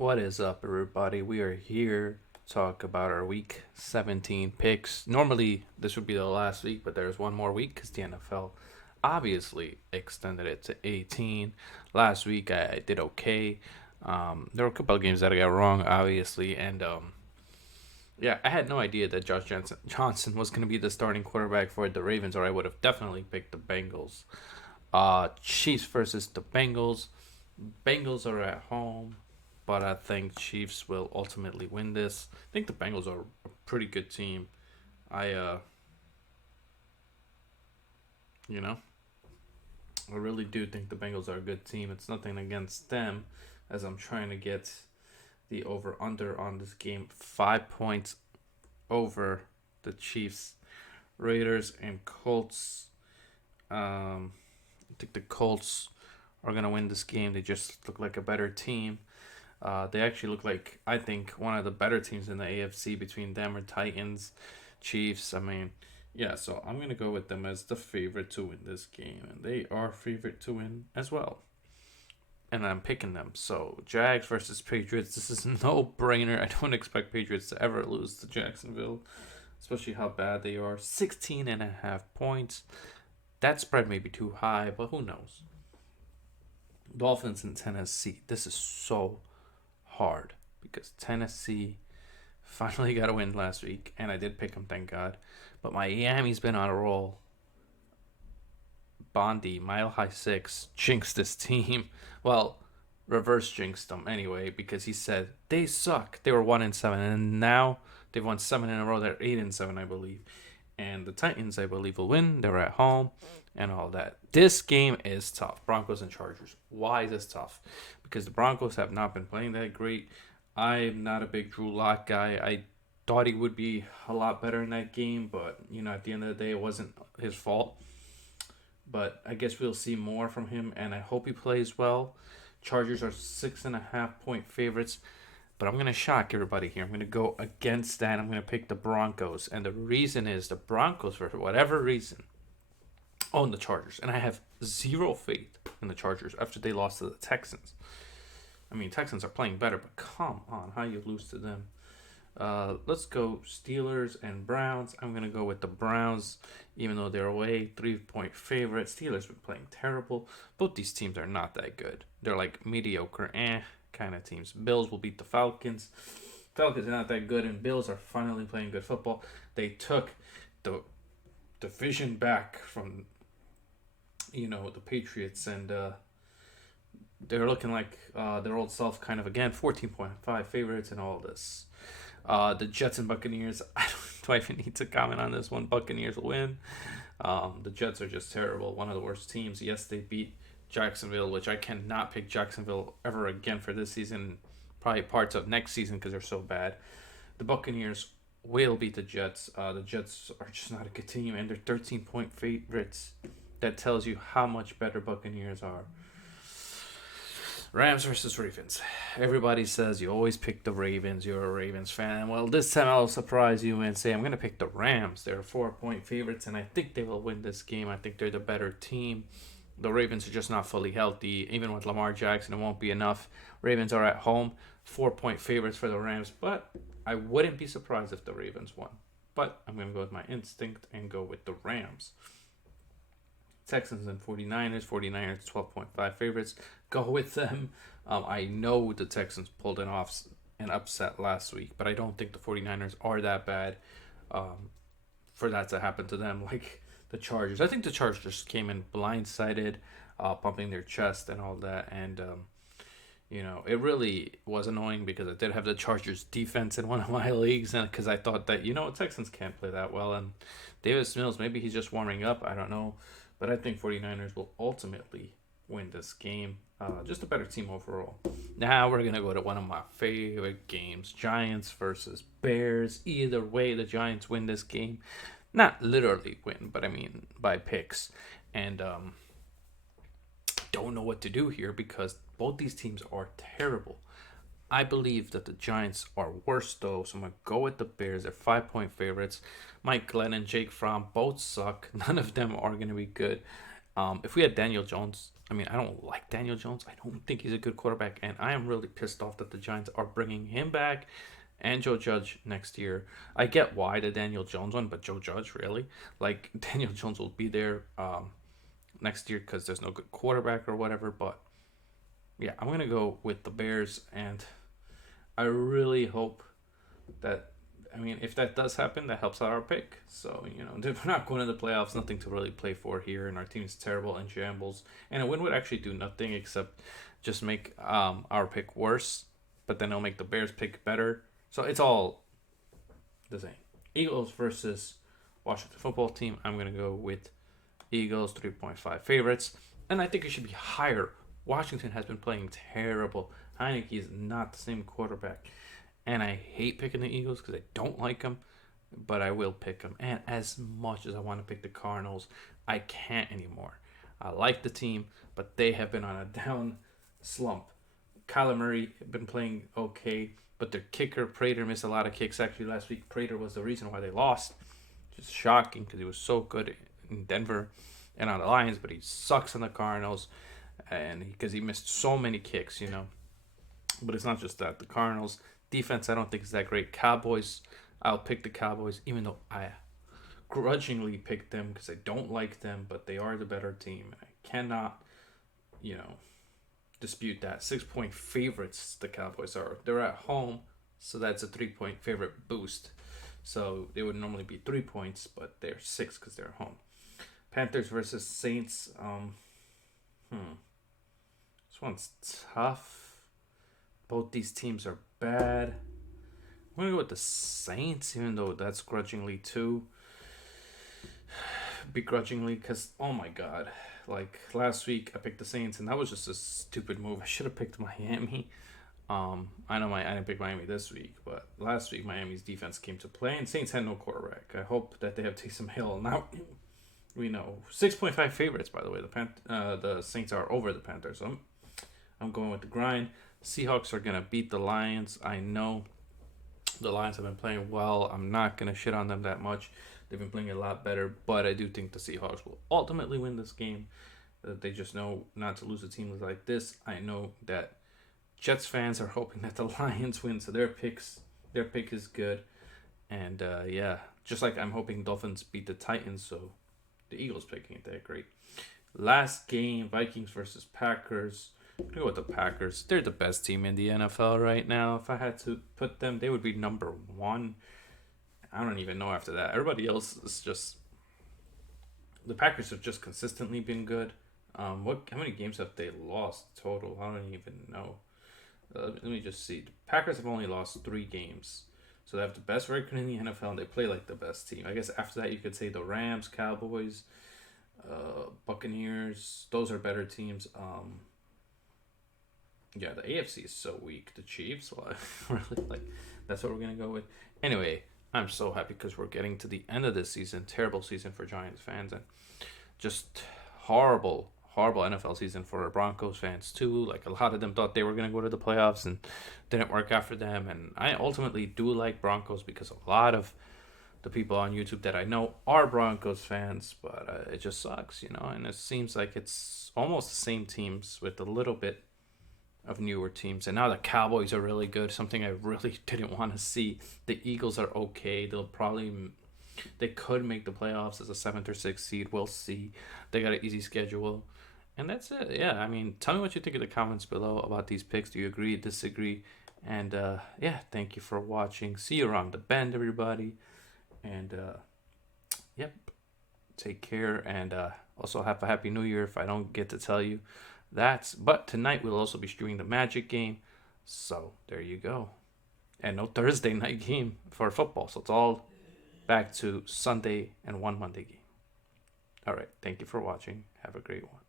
What is up, everybody? We are here to talk about our Week 17 picks. Normally, this would be the last week, but there's one more week because the NFL obviously extended it to 18. Last week, I did okay. There were a couple of games that I got wrong, obviously, and yeah, I had no idea that Johnson was going to be the starting quarterback for the Ravens, or I would have definitely picked the Bengals. Chiefs versus the Bengals. Bengals are at home, but I think Chiefs will ultimately win this. I think the Bengals are a pretty good team. I you know, I really do think the Bengals are a good team. It's nothing against them, as I'm trying to get the over under on this game. 5 points over the Chiefs. Raiders and Colts. I think the Colts are gonna win this game. They just look like a better team. They actually look like, I think, one of the better teams in the AFC between them or Titans, Chiefs. I mean, yeah, so I'm going to go with them as the favorite to win this game. And they are favorite to win as well. And I'm picking them. So, Jags versus Patriots. This is a no brainer. I don't expect Patriots to ever lose to Jacksonville, especially how bad they are. 16.5 points. That spread may be too high, but who knows? Dolphins in Tennessee. This is so hard because Tennessee finally got a win last week, and I did pick them, thank God. But Miami's been on a roll. Bondi, Mile High 6, jinxed this team. Well, reverse jinxed them anyway because he said they suck. They were 1-7, and now they've won 7 in a row. They're 8-7, I believe. And the Titans, I believe, will win. They're at home and all that. This game is tough. Broncos and Chargers. Why is this tough? Because the Broncos have not been playing that great. I'm not a big Drew Lock guy. I thought he would be a lot better in that game, but at the end of the day, it wasn't his fault. But I guess we'll see more from him, and I hope he plays well. Chargers are 6.5 point favorites, but I'm gonna shock everybody here. I'm gonna go against that. I'm gonna pick the Broncos, and the reason is the Broncos, for whatever reason, own the Chargers, and I have zero faith in the Chargers after they lost to the Texans. I mean, Texans are playing better, but come on, how you lose to them? Let's go Steelers and Browns. I'm going to go with the Browns, even though they're away, 3 point favorite. Steelers been playing terrible. Both these teams are not that good. They're like mediocre, kind of teams. Bills will beat the Falcons. Falcons are not that good, and Bills are finally playing good football. They took the division back from, the Patriots, and they're looking like their old self kind of again. 14.5 favorites and all this. The Jets and Buccaneers. Do I even need to comment on this one? Buccaneers will win. The Jets are just terrible. One of the worst teams. Yes, they beat Jacksonville, which I cannot pick Jacksonville ever again for this season. Probably parts of next season because they're so bad. The Buccaneers will beat the Jets. The Jets are just not a good team, and they're 13-point favorites. That tells you how much better Buccaneers are. Rams versus Ravens. Everybody says you always pick the Ravens. You're a Ravens fan. Well, this time I'll surprise you and say I'm going to pick the Rams. They're 4 point favorites, and I think they will win this game. I think they're the better team. The Ravens are just not fully healthy. Even with Lamar Jackson, it won't be enough. Ravens are at home. 4 point favorites for the Rams, but I wouldn't be surprised if the Ravens won. But I'm going to go with my instinct and go with the Rams. Texans and 49ers. 49ers 12.5 favorites. Go with them. I know the Texans pulled off an upset last week, but I don't think the 49ers are that bad for that to happen to them like the Chargers. I think the Chargers came in blindsided, pumping their chest and all that, and it really was annoying because I did have the Chargers defense in one of my leagues, and because I thought that Texans can't play that well, and Davis Mills, maybe he's just warming up, I don't know, but I think 49ers will ultimately win this game. Just a better team overall. Now we're going to go to one of my favorite games. Giants versus Bears. Either way, the Giants win this game. Not literally win, but I mean by picks. And don't know what to do here because both these teams are terrible. I believe that the Giants are worse though, so I'm going to go with the Bears. They're 5 point favorites. Mike Glenn and Jake Fromm both suck. None of them are going to be good. If we had Daniel Jones, I mean, I don't like Daniel Jones. I don't think he's a good quarterback, and I am really pissed off that the Giants are bringing him back and Joe Judge next year. I get why the Daniel Jones one, but Joe Judge, really? Like, Daniel Jones will be there next year because there's no good quarterback or whatever, but yeah, I'm going to go with the Bears, and I really hope that, I mean, if that does happen, that helps out our pick. So, if we're not going to the playoffs, nothing to really play for here, and our team is terrible and shambles. And a win would actually do nothing except just make our pick worse, but then it'll make the Bears pick better. So it's all the same. Eagles versus Washington football team. I'm going to go with Eagles, 3.5 favorites. And I think it should be higher. Washington has been playing terrible. Heineke is not the same quarterback. And I hate picking the Eagles because I don't like them. But I will pick them. And as much as I want to pick the Cardinals, I can't anymore. I like the team, but they have been on a down slump. Kyler Murray have been playing okay, but their kicker, Prater, missed a lot of kicks. Actually, last week, Prater was the reason why they lost. Just shocking because he was so good in Denver and on the Lions, but he sucks on the Cardinals and because he missed so many kicks, But it's not just that. The Cardinals defense, I don't think is that great. Cowboys, I'll pick the Cowboys, even though I grudgingly picked them because I don't like them, but they are the better team. I cannot, dispute that. 6-point favorites, the Cowboys are. They're at home, so that's a 3-point favorite boost. So they would normally be 3 points, but they're 6 because they're at home. Panthers versus Saints. This one's tough. Both these teams are bad. I'm going to go with the Saints, even though that's grudgingly too. Begrudgingly, because, oh my God. Like, last week I picked the Saints, and that was just a stupid move. I should have picked Miami. I know I didn't pick Miami this week, but last week Miami's defense came to play, and Saints had no quarterback. I hope that they have Taysom Hill. Now, we know 6.5 favorites, by the way. The Saints are over the Panthers. So I'm going with the grind. Seahawks are gonna beat the Lions. I know the Lions have been playing well. I'm not gonna shit on them that much. They've been playing a lot better, but I do think the Seahawks will ultimately win this game. They just know not to lose a team like this. I know that Jets fans are hoping that the Lions win, so their pick is good. And just like I'm hoping Dolphins beat the Titans, so the Eagles picking it that great. Last game, Vikings versus Packers. I'm going to go with the Packers. They're the best team in the NFL right now. If I had to put them, they would be number 1. I don't even know after that. Everybody else is just... The Packers have just consistently been good. How many games have they lost total? I don't even know. Let me just see. The Packers have only lost 3 games. So they have the best record in the NFL, and they play like the best team. I guess after that, you could say the Rams, Cowboys, Buccaneers. Those are better teams. The AFC is so weak. The Chiefs, well, really, that's what we're going to go with. Anyway, I'm so happy because we're getting to the end of this season. Terrible season for Giants fans, and just horrible NFL season for Broncos fans too. Like, a lot of them thought they were going to go to the playoffs and didn't work out for them. And I ultimately do like Broncos because a lot of the people on YouTube that I know are Broncos fans, but it just sucks, and it seems like it's almost the same teams with a little bit of newer teams. And now the Cowboys are really good, something I really didn't want to see. The Eagles are okay. They could make the playoffs as a 7th or 6th seed. We'll see. They got an easy schedule. And that's it. Yeah, I mean, tell me what you think in the comments below about these picks. Do you agree, disagree? And thank you for watching. See you around the bend, everybody. And take care. And also have a happy new year if I don't get to tell you that. But tonight we'll also be streaming the Magic game. So there you go. And no Thursday night game for football. So it's all back to Sunday and one Monday game. All right. Thank you for watching. Have a great one.